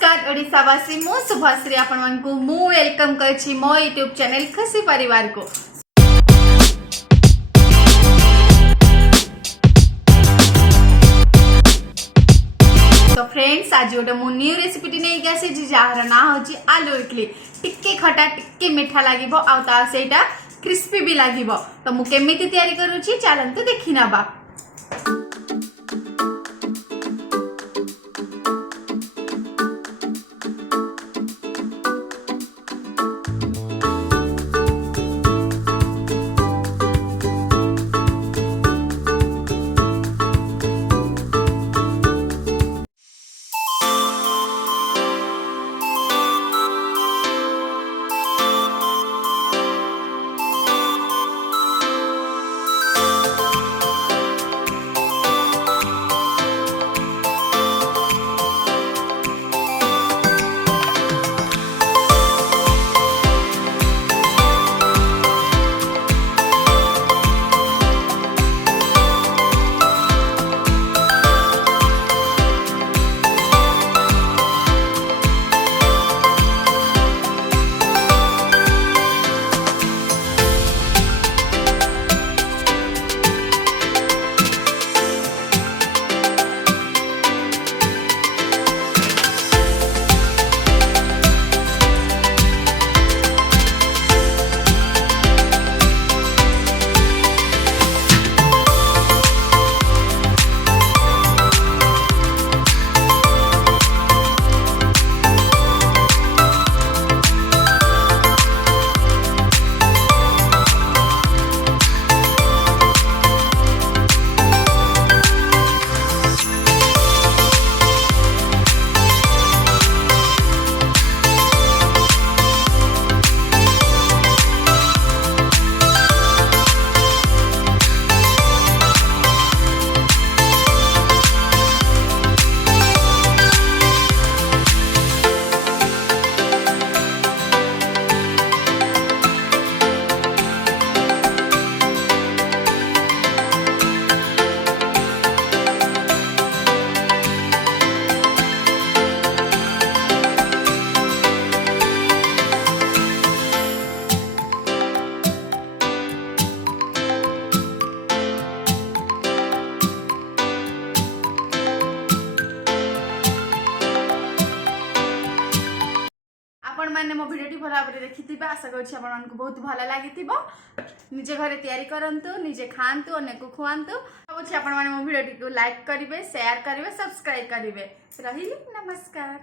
नमस्कार ओडिशावासी मु शुभश्री आपण मानकु मु वेलकम करछि मो यूट्यूब चैनल खुशी परिवार को। तो फ्रेंड्स आज गोटे मु न्यू रेसिपी नहीं आसी जार ना होची आलू इडली। टिक्के खटा टिक्के मीठा लागिबो आ ता सेटा क्रिस्पी भी लागिबो। तो मु केमिति तयारी करूची चलंतु देखि नबा। आपण माने मो भिडियोटी भल भाव देखि आशा करूँ बहुत भल लगी निजे घरे तैयारी करंतु निजे खांतु अन्य को खुआंतु भावुँ आपण माने मो भिडियोटी को लाइक करेंगे शेयर करेंगे सब्सक्राइब करेंगे रही नमस्कार।